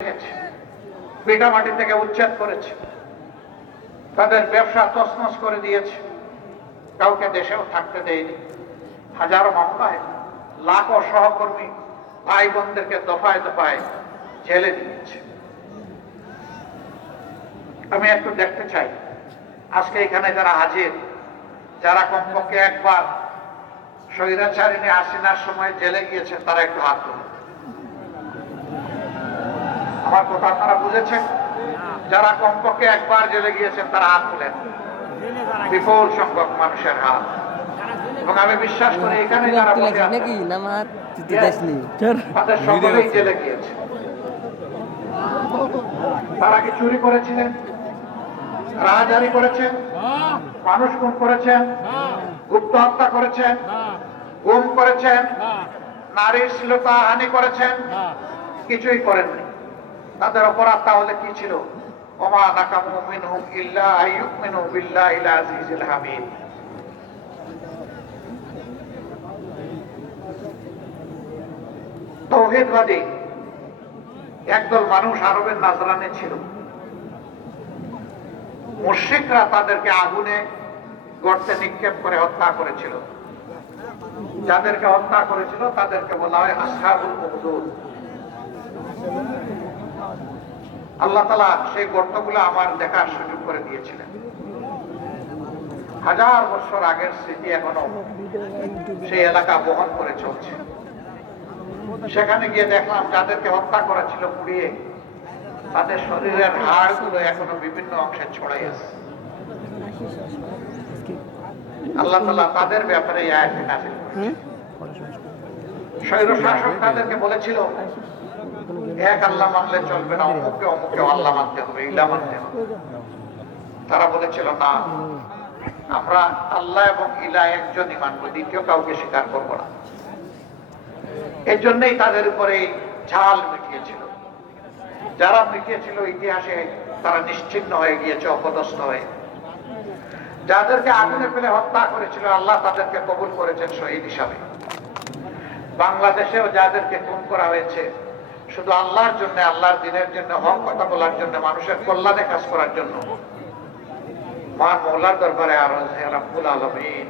রেখেছে পিটামাটি থেকে উচ্ছেদ করেছে, তাদের ব্যবসা তছনছ করে দিয়েছে। কাউকে দেশেও থাকতে দেয়নি। হাজারো মামলায় লাখো সহকর্মী ভাই বোনদেরকে দফায় দফায় জেলে দিয়েছে। আমি একটু দেখতে চাই, আজকে এখানে যারা হাজির, যারা কমপক্ষে একবার স্বৈরাচারিণী হাসিনার সময় জেলে গিয়েছে, তারা একটু হাত তুলুন। আমার কথা আপনারা বুঝেছেন? যারা কমপক্ষে একবার জেলে গিয়েছেন তারা হাত তুলেন। বিপুল সংখ্যক মানুষের হাত। এবং আমি বিশ্বাস করি এখানে যারা তাদের সকলেই জেলে গিয়েছে। তারা কি চুরি করেছিলেন? রাহাজারি করেছেন? মানুষ খুন করেছেন? গুপ্ত হত্যা করেছেন? গুম করেছেন? নারীর শ্লীলতা হানি করেছেন? কিছুই করেননি। তাদের অপরাধ তাহলে কি ছিল? একদল মানুষ আরবের নাজরানে ছিল। মুশ্রিকরা তাদেরকে আগুনে গর্তে নিক্ষেপ করে হত্যা করেছিল। যাদেরকে হত্যা করেছিল তাদেরকে বলা হয় মহদুদ আল্লাহ তালা সেই গর্তগুলো আমার দেখার সুযোগ করে দিয়েছিলেন। হাজার বছর আগের স্মৃতি এখনও সেই এলাকা বহন করে চলছে। সেখানে গিয়ে দেখলাম যাদেরকে হত্যা করা ছিল পুড়িয়ে তাদের শরীরের হাড়গুলো এখনও বিভিন্ন অংশে ছড়াই আছে। আল্লাহ তালা তাদের ব্যাপারে স্বৈর শাসক তাদেরকে বলেছিল এক আল্লাহ মানলে চলবে না, অমুককে অমুকে আল্লাহ মানতে হবে ইলা মানতে হবে। তারা বলেছিল, না, আমরা আল্লাহ এবং ইলা একজনই মানবো, দ্বিতীয় কাউকে স্বীকার করব না। এই জন্যই তাদের উপরে ঝাল মিটিয়েছিল। যারা মিটিয়েছিল ইতিহাসে, তারা নিশ্চিন্ন হয়ে গিয়েছে, অপদস্থ হয়ে। যাদেরকে আগুনে ফেলে হত্যা করেছিল, আল্লাহ তাদেরকে কবুল করেছেন শহীদ হিসাবে। বাংলাদেশেও যাদেরকে খুন করা হয়েছে শুধু আল্লাহর জন্য আল্লাহর দিনের জন্য হক কথা বলার জন্য মানুষের কল্যাণে কাজ করার জন্য। মহান মৌলার দরবারে আরও রাব্বুল আলমিন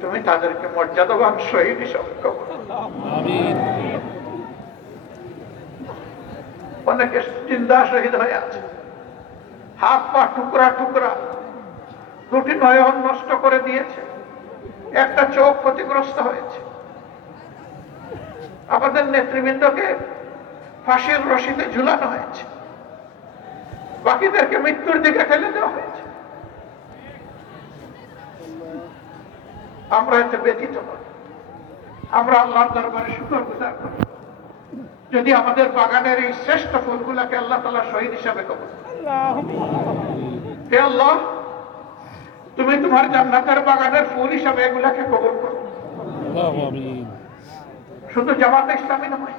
তুমি তাদেরকে মর্যাদাবান শহীদ হিসাবে অনেকে চিন্তা শহীদ হয়ে আছে। হাত পা টুকরা টুকরা দুটি নয়ন নষ্ট করে দিয়েছে। একটা চোখ ক্ষতিগ্রস্ত হয়েছে। আমাদের নেতৃবৃন্দকে ফাঁসির রশিতে ঝুলানো হয়েছে। বাকিদেরকে মৃত্যুর দিকে ফেলে দেওয়া হয়েছে। আমরা এতে ব্যথিত নই। আমরা আল্লাহর দরবারে শুকর গুজার করি যদি আমাদের বাগানের এই শ্রেষ্ঠ ফুলগুলাকে আল্লাহ তালা শহীদ হিসাবে কবল হে আল্লাহ তুমি তোমার জান্নাতের বাগানের ফুল হিসাবে এগুলাকে কবল করো। শুধু জামাত ইসলামী নয়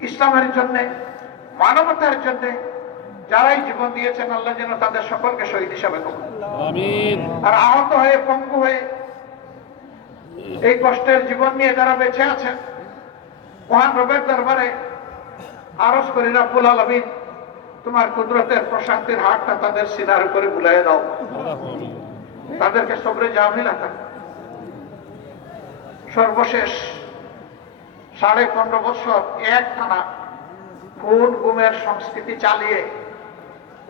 ইসলামের জন্য মানবতার জন্য যারাই জীবন দিয়েছেন আল্লাহ যেন তাদের সকলকে শহীদ হিসাবে আর আহত হয়ে পঙ্গু হয়ে এই কষ্টের জীবন নিয়ে যারা বেঁচে আছেন মহান রবের দরবারে আরজ করি রাব্বুল আলমিন তোমার কুদরতের প্রশান্তির হাতটা তাদের সিনার উপরে বুলাই দাও। তাদেরকে সবরে জামিলা থাকো সর্বশেষ সাড়ে পনেরো বছর এক টানা খুন গুমের সংস্কৃতি চালিয়ে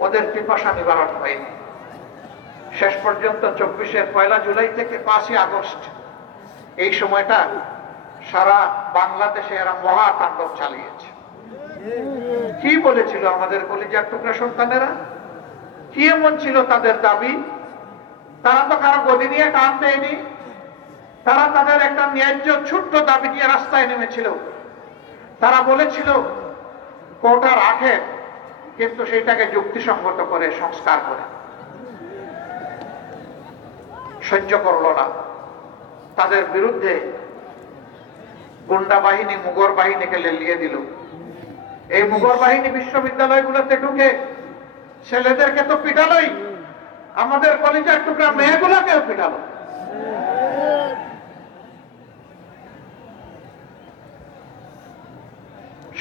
ওদের পিপাসা নিবারণ হয়নি। শেষ পর্যন্ত চব্বিশের পয়লা জুলাই থেকে পাঁচই আগস্ট এই সময়টা সারা বাংলাদেশে এরা মহাতাণ্ডব চালিয়েছে। কি বলেছিল আমাদের কলিজার টুকরা সন্তানেরা? কি এমন ছিল তাদের দাবি? তারা তো কারও গদি নিয়ে কান দেয়নি। তারা তাদের একটা ন্যায্য ছোট্ট দাবি নিয়ে রাস্তায় নেমেছিল। তারা বলেছিল, কোটা রাখে, কিন্তু সেটাকে যুক্তিসঙ্গত করে সংস্কার করে। সহ্য করল না। তাদের বিরুদ্ধে গুন্ডা বাহিনী মুগর বাহিনীকে লেলিয়ে দিল। এই মুগর বাহিনী বিশ্ববিদ্যালয়গুলোতে ঢুকে ছেলেদেরকে তো পিটালোই। আমাদের কলেজের টুকরা মেয়েগুলোকেও পিটালো।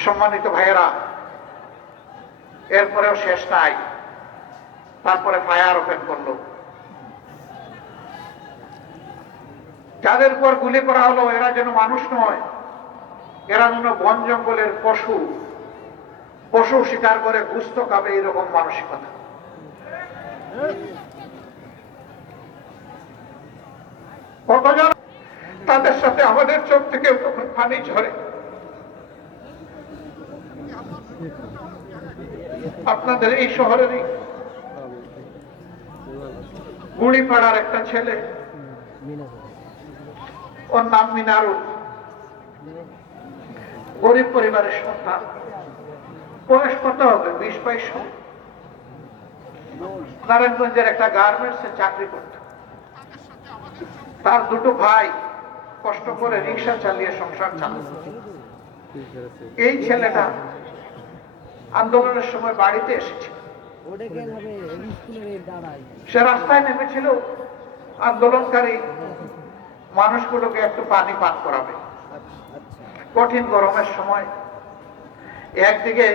সম্মানিত ভাইয়েরা, এরপরেও শেষ নাই, তারপরে ফায়ার ওপেন করল। যাদের উপর গুলি করা হলো, এরা যেন মানুষ নয়, এরা যেন বন জঙ্গলের পশু পশু শিকার করে গুস্ত খাবে এরকম মানসিকতা। কতজন তাদের সাথে আমাদের চোখ থেকে পানি ঝরে। আপনাদের এই শহরেরই গুড়িপাড়ার একটা ছেলে। ওর নাম মিনারুল গরিব পরিবারের সন্তান। বয়স কত হবে? বিশ, বাইশ? নারায়ণগঞ্জের একটা গার্মেন্টসে চাকরি করত। তার দুটো ভাই কষ্ট করে রিক্সা চালিয়ে সংসার চালাত। এই ছেলেটা আন্দোলনের সময় বাড়িতে এসেছে ওটা কেন হবে স্কুলের দাঁড়ায় সে রাস্তায় নেমেছিল। আন্দোলনকারী মানুষগুলোকে একটু পানি পান করাবে। কঠিন গরমের সময় একদিকে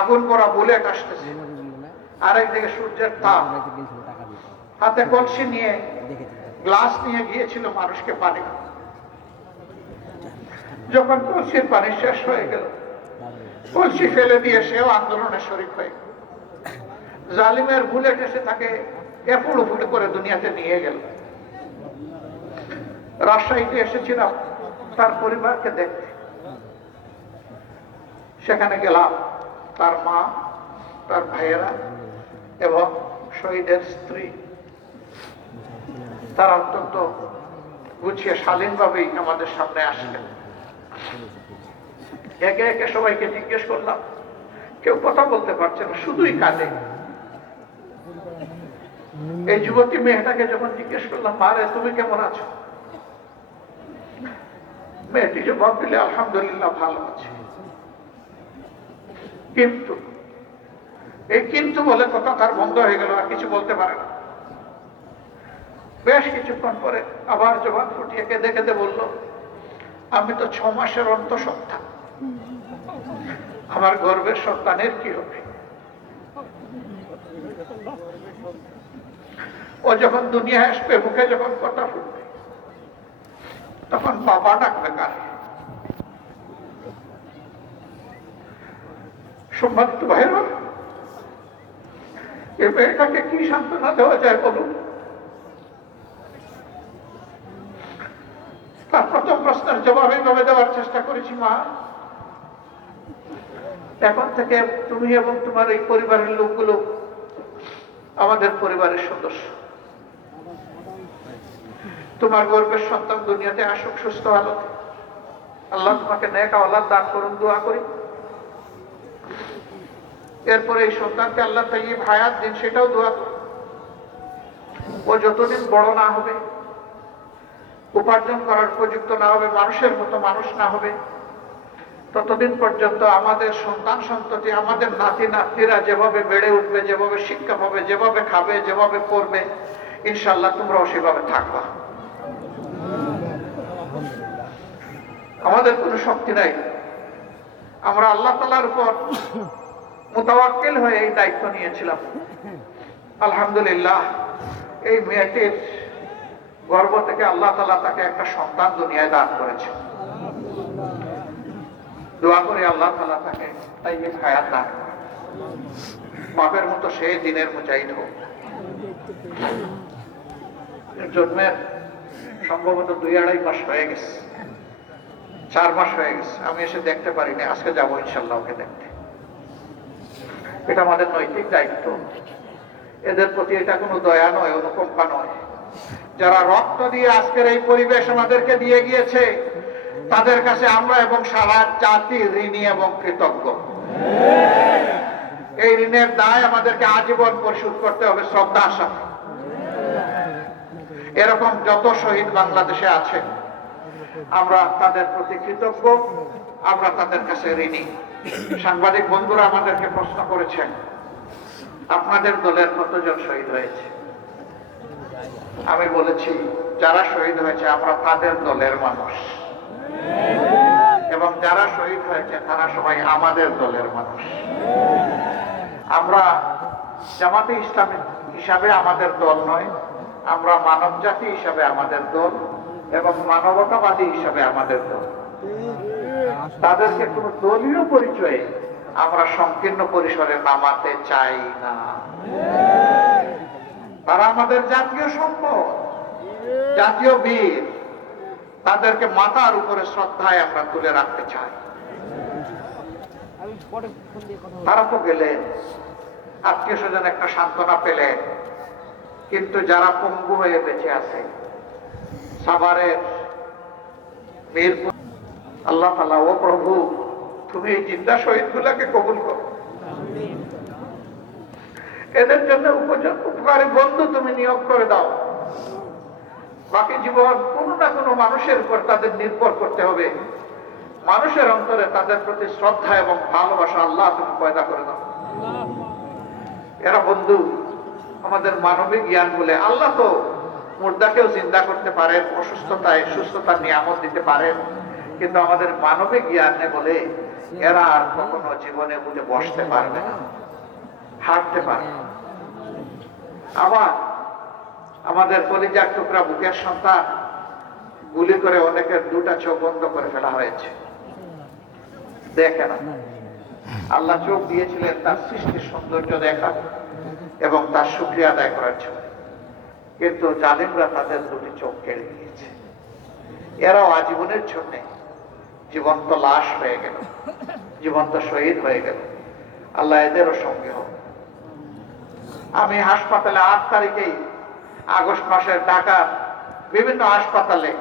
আগুন পড়া বুলেট আসতেছে, আরেকদিকে সূর্যের তাপ। হাতে কলসি নিয়ে, গ্লাস নিয়ে গিয়েছিল মানুষকে পানি যখন কলসির পানি শেষ হয়ে গেল কলসি ফেলে দিয়ে সেও আন্দোলনে শরিক হয়ে জালিমের বুলেট এসে তাকে এপুড় উপুড় করে দুনিয়াতে নিয়ে গেল। রাজশাহীতে এসেছিলাম তার পরিবারকে দেখতে। সেখানে গেলাম তার মা, তার ভাইয়েরা এবং শহীদের স্ত্রী। তারা অত্যন্ত গুছিয়ে, শালীনভাবেই আমাদের সামনে আসলেন। একে একে সবাইকে জিজ্ঞেস করলাম, কেউ কথা বলতে পারছে না, শুধুই কাঁদে। এই যুবতী মেয়েটাকে যখন জিজ্ঞেস করলাম মারে তুমি কেমন আছো? মেয়েটি জবাব দিলে, আলহামদুলিল্লাহ, ভালো আছে। কিন্তু, এই কিন্তু বলে কথা তার বন্ধ হয়ে গেল, আর কিছু বলতে পারে না। বেশ কিছুক্ষণ পরে আবার জবান ফুটিয়ে কেঁদে কেঁদে বলল, আমি তো ছ মাসের অন্তঃসত্ত্বা। আমার গর্বের সন্তানের কি হবে? ও যখন দুনিয়া আসবে, মুখে যখন কথা ফুটবে তখন বাবা ডাকবে কার সম্মানিত ভাইরা এ মেয়েটাকে কি সান্ত্বনা দেওয়া যায় বলুন? তার প্রথম প্রশ্নের জবাব এইভাবে দেওয়ার চেষ্টা করেছি, মা। এখন থেকে তুমি এবং তোমার এই পরিবারের লোকগুলো আমাদের পরিবারের সদস্য। তোমার গর্বের সন্তান দুনিয়াতে আসুক সুস্থ আলোতে। আল্লাহ তোমাকে নেক আল্লাহ দান করুন, দোয়া করি। এরপরে এই সন্তানকে আল্লাহ তাই ভায়াত দিন, সেটাও দোয়া করুন। ও যতদিন বড় না হবে, উপার্জন করার উপযুক্ত না হবে, মানুষের মতো মানুষ না হবে ততদিন পর্যন্ত আমাদের সন্তান সন্ততি, আমাদের নাতি নাতনিরা যেভাবে বেড়ে উঠবে, যেভাবে শিক্ষা পাবে, যেভাবে খাবে, যেভাবে পড়বে ইনশাল্লাহ তোমরাও সেভাবে থাকবা। আমাদের কোনো শক্তি নাই। আমরা আল্লাহ তালার উপর মোতাবাক্কেল হয়ে এই দায়িত্ব নিয়েছিলাম। আলহামদুলিল্লাহ, এই মেয়েটির গর্ব থেকে আল্লাহ তালা তাকে একটা সন্তান দুনিয়ায় দান করেছে। দোয়া করে আল্লাহ তালা তাকে তাই হায়াত দান করে বাপের মতো সে দিনের মুজাহিদ হোক। জন্মের সম্ভবত দুই আড়াই মাস হয়ে গেছে। চার মাস হয়ে গেছে। আমি এসে দেখতে পারিনি। আজকে যাব ইনশাল্লাহ ওকে দেখতে। এটা আমাদের নৈতিক দায়িত্ব। এদের প্রতি এটা কোনো দয়া নয়, অনুকম্পা নয়। যারা রক্ত দিয়ে আজকের এই পরিবেশ আমাদেরকে দিয়ে গিয়েছে তাদের কাছে আমরা এবং সারা জাতি ঋণী এবং কৃতজ্ঞ। এই ঋণের দায় আমাদেরকে আজীবন পরিশোধ করতে হবে শ্রদ্ধার সাথে। এরকম যত শহীদ বাংলাদেশে আছে, আমরা তাদের প্রতি কৃতজ্ঞ, আমরা তাদের কাছে ঋণী। সাংবাদিক বন্ধুরা আমাদেরকে প্রশ্ন করেছেন, আপনাদের দলের কতজন শহীদ হয়েছে? আমি বলেছি, যারা শহীদ হয়েছে, আমরা তাদের দলের মানুষ। এবং যারা শহীদ হয়েছে, তারা সবাই আমাদের দলের মানুষ। আমরা জামাতে ইসলামী হিসাবে আমাদের দল নয়, আমরা মানব জাতি হিসাবে আমাদের দল এবং মানবতাবাদী হিসাবে আমাদের দল। তাদেরকে কোনো দলীয় পরিচয়ে আমরা সংকীর্ণ পরিসরে নামাতে চাই না। তারা আমাদের জাতীয় সম্পদ, জাতীয় বীর তাদেরকে মাথার উপরে শ্রদ্ধায় আমরা তুলে রাখতে চাই। তারা তো গেলেন। আত্মীয় স্বজন একটা সান্ত্বনা পেলেন। কিন্তু যারা পঙ্গু হয়ে বেঁচে আছে, সাভারের মিরপুর, আল্লাহ তালা ও প্রভু, তুমি এই জিন্দা শহীদ গুলাকে কবুল করো। এদের জন্য উপকারী বন্ধু তুমি নিয়োগ করে দাও। বাকি জীবন কোনো না কোনো মানুষের উপর তাদের নির্ভর করতে হবে। মানুষের অন্তরে তাদের প্রতি শ্রদ্ধা এবং ভালোবাসা আল্লাহ তুমি পয়দা করে দাও। এরা বন্ধু, আমাদের মানবিক জ্ঞান বলে আল্লাহ তো মুর্দাকেও চিন্তা করতে পারেন, অসুস্থতায় সুস্থতার নিয়ামত দিতে পারেন। কিন্তু আমাদের মানবিক জ্ঞানে বলে এরা আর কখনো জীবনে উঠে বসতে পারবে না, হাঁটতে পারবে আবার আমাদের কলিজার টুকরা বুকের সন্তান গুলি করে অনেকের দুটা চোখ বন্ধ করে ফেলা হয়েছে। দেখে না আল্লাহ চোখ দিয়েছিলেন তার সৃষ্টির সৌন্দর্য দেখা এবং তার সুক্রিয়া আদায় করার জন্য। কিন্তু জালিমরা তাদের দুটি চোখ কেড়ে দিয়েছে এরাও আজীবনের জন্যে জীবন্ত লাশ হয়ে গেল, জীবন্ত শহীদ হয়ে গেল। আল্লাহ এদেরও সঙ্গে হোক। আমি হাসপাতালে আট তারিখেই আগস্ট মাসের ঢাকার বিভিন্ন হাসপাতালে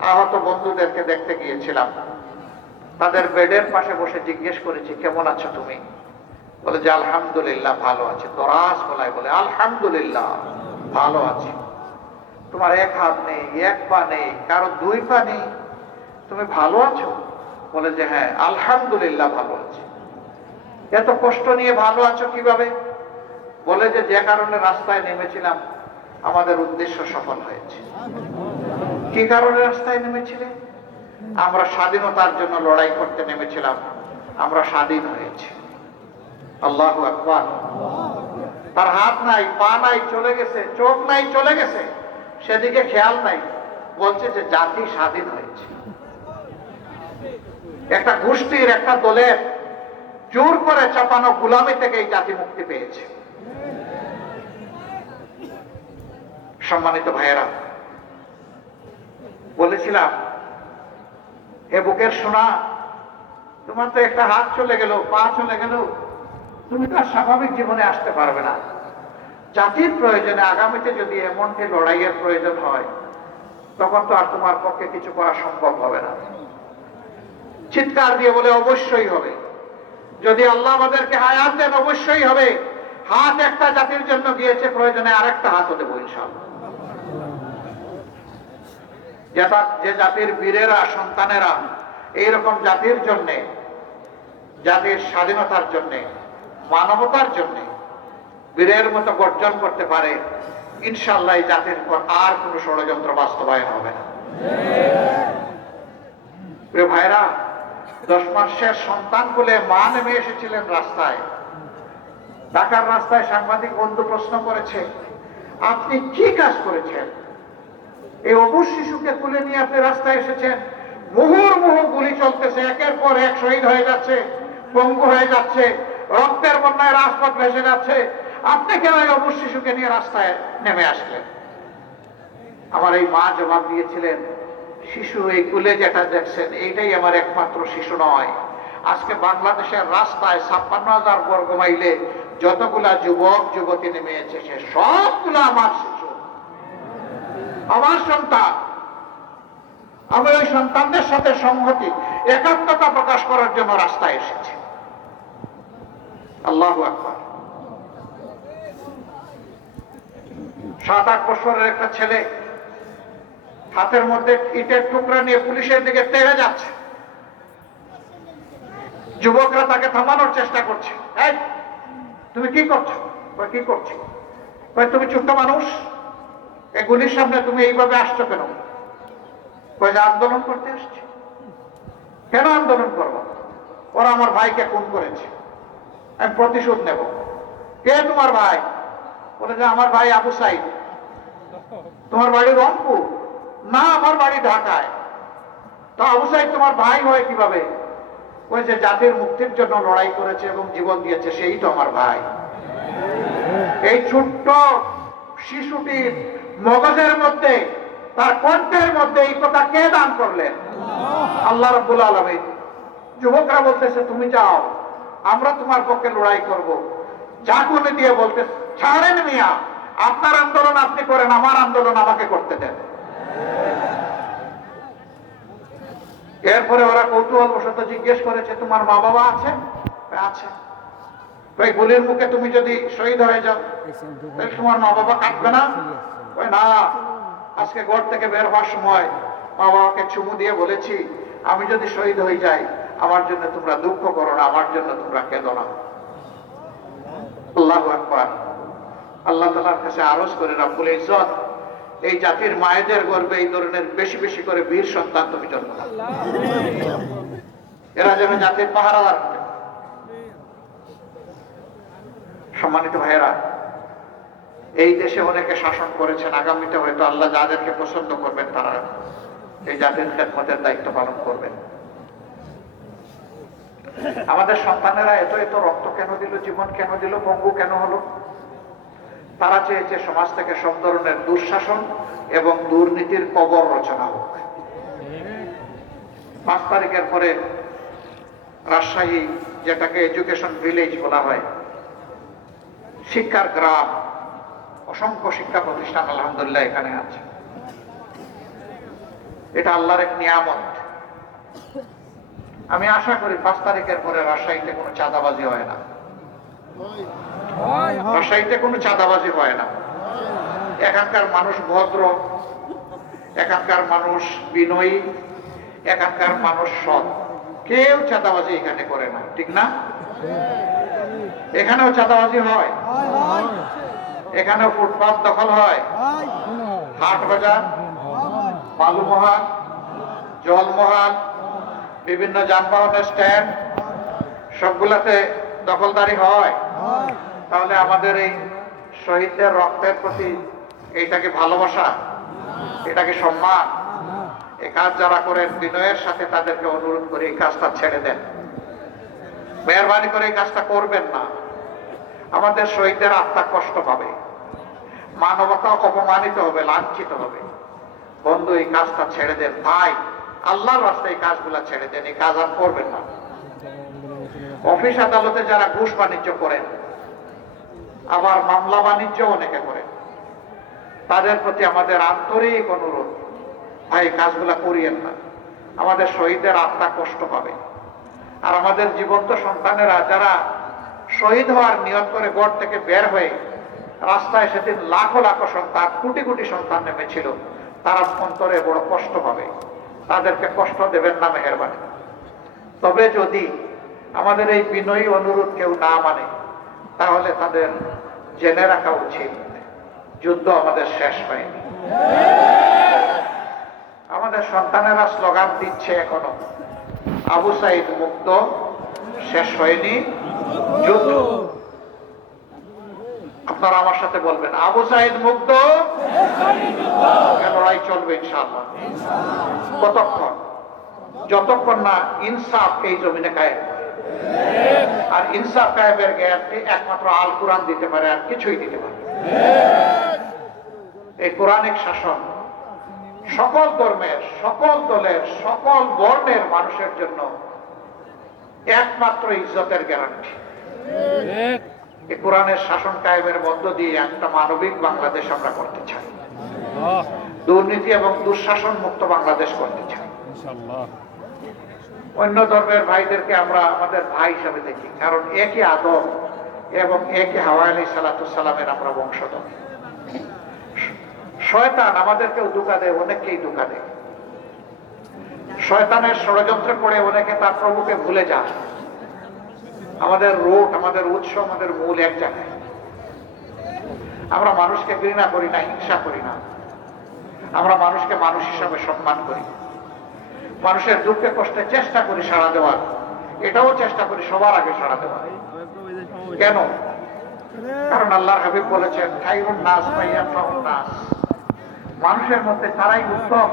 আহত বন্ধুদেরকে দেখতে গিয়েছিলাম। তাদের বেডের পাশে বসে জিজ্ঞেস করেছি, কেমন আছো তুমি? বলে যে, আলহামদুলিল্লাহ, ভালো আছে। দরাজ গলায় বলে, আলহামদুলিল্লাহ, ভালো আছি। তোমার এক হাত নেই, এক পা নেই, কারও দুই পা নেই। তুমি ভালো আছো? বলে যে হ্যাঁ আলহামদুলিল্লাহ, ভালো আছি। এত কষ্ট নিয়ে ভালো আছো কীভাবে? বলে যে যে কারণে রাস্তায় নেমেছিলাম আমাদের উদ্দেশ্য সফল হয়েছে। কি কারণে রাস্তায় নেমেছিলেন আমরা স্বাধীনতার জন্য লড়াই করতে নেমেছিলাম। আমরা স্বাধীন হয়েছি। আল্লাহ আকবার। তার হাত নাই, পা নাই, চলে গেছে, চোখ নাই, চলে গেছে। সেদিকে খেয়াল নাই। বলছে যে জাতি স্বাধীন হয়েছে। একটা গোষ্ঠীর, একটা দলের জোর করে চাপানো গুলামি থেকে এই জাতি মুক্তি পেয়েছে। সম্মানিত ভাইয়েরা, বলেছিলাম হে বুকের সোনা, তোমার তো একটা হাত চলে গেল, পা চলে গেল, তুমি তো স্বাভাবিক জীবনে আসতে পারবে না। জাতির প্রয়োজনে আগামীতে যদি এমনটি লড়াইয়ের প্রয়োজন হয়, তখন তো আর তোমার পক্ষে কিছু করা সম্ভব হবে না। চিৎকার দিয়ে বলে, অবশ্যই হবে। যদি আল্লাহ আমাদেরকে হায়াত দেন, অবশ্যই হবে। হাত একটা জাতির জন্য গিয়েছে, প্রয়োজনে আরেকটা হাতও দেবো ইনশাআল্লাহ। যেটা যে জাতির বীরেরা, সন্তানেরা এইরকম জাতির জন্যে, জাতির স্বাধীনতার জন্যে, মানবতার জন্যে বীরের মতো গর্জন করতে পারে ইনশাল্লাহ জাতির পর আর কোনো ষড়যন্ত্র বাস্তবায়ন হবে না। ভাইরা, দশ মাসের সন্তান বলে মা নেমে এসেছিলেন রাস্তায়। ঢাকার রাস্তায় সাংবাদিক বন্ধু প্রশ্ন করেছে, আপনি কি কাজ করেছেন? এই অবুজ শিশুকে তুলে নিয়ে আপনি রাস্তায় এসেছেন। মুহুর মুহু গুলি চলতেছে, একের পর এক শহীদ হয়ে যাচ্ছে, পঙ্গু হয়ে যাচ্ছে, রক্তের বন্যায় রাজপথ ভেসে যাচ্ছে। আপনি কেন এই অবুজ শিশুকে নিয়ে রাস্তায় নেমে আসলেন? আমার এই মা জবাব দিয়েছিলেন, শিশু এই কুলে যেটা দেখছেন, এইটাই আমার একমাত্র শিশু নয়। আজকে বাংলাদেশের রাস্তায় ছাপ্পান্ন হাজার বর্গ মাইলে যতগুলা যুবক, যুবতী নেমে এসেছে, সবগুলো আমার শিশু। আমার সন্তান। আমি ওই সন্তানদের সাথে সংহতি, একাত্মতা প্রকাশ করার জন্য রাস্তায় এসেছি। আল্লাহ আকবার। সাত আট বছরের একটা ছেলে হাতের মধ্যে ইটের টুকরা নিয়ে পুলিশের দিকে তেড়ে যাচ্ছে। যুবকরা তাকে থামানোর চেষ্টা করছে। তুমি কি করছ? কি করছ? তুমি ছোট্ট মানুষ? এগুলির সামনে তুমি এইভাবে আসছো কেন? আন্দোলন করতে আসছি কেন আন্দোলন করব? ওরা আমার ভাইকে খুন করেছে। আমি প্রতিশোধ নেব। কে তোমার ভাই? বলে যে আমার ভাই আবু সাইদ। তোমার বাড়ি রংপুর? না, আমার বাড়ি ঢাকায়। তো আবু সাইদ তোমার ভাই হয় কীভাবে? ওই যে জাতির মুক্তির জন্য লড়াই করেছে এবং জীবন দিয়েছে, সেই তো আমার ভাই। এই ছোট্ট শিশুটির মগজের মধ্যে, তার কণ্ঠের মধ্যে এই কথা কে দান করলেন? আল্লাহ রব্বুল আলমিন। যুবকরা বলতেছে, তুমি যাও, আমরা তোমার পক্ষে লড়াই করব। চাকুনি দিয়ে বলতে ছাড়েন মিয়া, আপনার আন্দোলন আপনি করেন, আমার আন্দোলন আমাকে করতে দেন। এরপরে ওরা কৌতূহল বশত জিজ্ঞেস করেছে, তোমার মা বাবা আছে আছে। ওই গুলির মুখে তুমি যদি শহীদ হয়ে যাও তোমার মা বাবা কাটবে না? না। আজকে ঘর থেকে বের হওয়ার সময় মা বাবাকে চুমু দিয়ে বলেছি, আমি যদি শহীদ হয়ে যাই, আমার জন্য তোমরা দুঃখ করো না, আমার জন্য তোমরা কেঁদো না। আল্লাহ আকবার। আল্লাহ তালার কাছে আরজ করে, রাব্বুল ইজ্জত, এই জাতির মায়েদের গর্বে এই ধরনের বেশি বেশি করে বীর সন্তান তুমি জন্ম এরা যেন জাতির পাহারাদার সম্মানিত ভাইয়েরা এই দেশে অনেকে শাসন করেছেন, আগামীতে হয়তো আল্লাহ যাদেরকে পছন্দ করবেন তারা এই জাতির খেদমতের দায়িত্ব পালন করবেন। আমাদের সন্তানেরা এত এত রক্ত কেন দিল, জীবন কেন দিল, পঙ্গু কেন হলো? তারা চেয়েছে সমাজ থেকে সব ধরনের দুঃশাসন এবং দুর্নীতির কবর রচনা হোক। পাঁচ তারিখের পরে রাজশাহী, যেটাকে এডুকেশন ভিলেজ বলা হয়, শিক্ষার গ্রাম অসংখ্য শিক্ষা প্রতিষ্ঠান আলহামদুলিল্লাহ এখানে আছে। এটা আল্লাহর এক নিয়ামত। আমি আশা করি পাঁচ তারিখের পরে রাজশাহীতে কোনো চাঁদাবাজি হয় না। রাজশাহীতে কোনো চাঁদাবাজি হয় না। এখানকার মানুষ ভদ্র, এখানকার মানুষ বিনয়ী, এখানকার মানুষ সৎ। কেউ চাঁদাবাজি এখানে করে না, ঠিক না? এখানেও চাঁদাবাজি হয়। এখানেও ফুটপাত দখল হয়। হাট বাজার বালুমহাল জলমহাল বিভিন্ন যানবাহনের স্ট্যান্ড সবগুলাতে দখলদারি হয়। তাহলে আমাদের এই শহীদদের রক্তের প্রতি এইটাকে ভালোবাসা এটাকে সম্মান এ কাজ যারা করেন বিনয়ের সাথে তাদেরকে অনুরোধ করে এই কাজটা ছেড়ে দেন। মেহরবানি করে এই কাজটা করবেন না। আমাদের শহীদদের আত্মা কষ্ট পাবে। মানবতা অপমানিত হবে, লাঞ্ছিত হবে। বন্ধু, এই কাজটা ছেড়ে দেন। ভাই, আল্লাহর রাস্তায় এই কাজগুলা ছেড়ে দেন, এই কাজ আর করবেন না। অফিস আদালতে যারা ঘুষ বাণিজ্য করেন, আবার মামলা বাণিজ্য অনেকে করেন, তাদের প্রতি আমাদের আন্তরিক অনুরোধ, ভাই কাজগুলা করিয়েন না। আমাদের শহীদের আত্মা কষ্ট পাবে। আর আমাদের জীবন্ত সন্তানেরা যারা শহীদ হওয়ার নিয়ত করে গড় থেকে বের হয়ে রাস্তায় সেদিন লাখো লাখো সন্তান, কোটি কোটি সন্তান নেমেছিল। তারা অন্তরে বড় কষ্ট পাবে। তাদেরকে কষ্ট দেবেন না মেহরবানি। তবে যদি আমাদের এই বিনয়ী অনুরোধ কেউ না মানে তাহলে তাদের জেনে রাখা উচিত, যুদ্ধ আমাদের শেষ হয়নি। আমাদের সন্তানেরা স্লোগান দিচ্ছে এখনও, আবু সাইদ মুক্ত, শেষ হয়নি, যুদ্ধ। আপনারা আমার সাথে বলবেন, আবু মুক্ত এ লড়াই চলবে ইনশাআল্লাহ। কতক্ষণ? যতক্ষণ না ইনসাফ এই জমিনে কায়েম আর ইনসাফ কায়েমের গ্যারান্টি একমাত্র আল কোরআন দিতে পারে, আর কিছুই দিতে পারে। এই কোরআনিক শাসন সকল ধর্মের, সকল দলের, সকল বর্ণের মানুষের জন্য একমাত্র ইজ্জতের গ্যারান্টি। এই কোরআনের শাসন কায়েমের মধ্য দিয়ে একটা মানবিক বাংলাদেশ আমরা করতে চাই। দুর্নীতি এবং দুঃশাসন মুক্ত বাংলাদেশ করতে চাই। অন্য ধর্মের ভাইদেরকে আমরা আমাদের ভাই হিসাবে দেখি কারণ একই আদম এবং একই হাওয়া আলী সালাতামের আমরা বংশধর। শয়তান আমাদেরকেও দুকা দেয় অনেককেই দুকা দেয়। শয়তানের ষড়যন্ত্রে পড়ে অনেকে তার প্রভুকে ভুলে যায়। আমাদের রোট আমাদের উৎস, আমাদের মূল এক জায়গায় আমরা মানুষকে ঘৃণা করি না, হিংসা করি না। আমরা মানুষকে মানুষ হিসাবে সম্মান করি। মানুষের দুঃখে কষ্টে চেষ্টা করি সাড়া দেওয়ার। এটাও চেষ্টা করি সবার আগে সাড়া দেওয়ার। কেন? কারণ আল্লাহ হাবিব বলেছেন মানুষের মধ্যে তারাই উত্তম।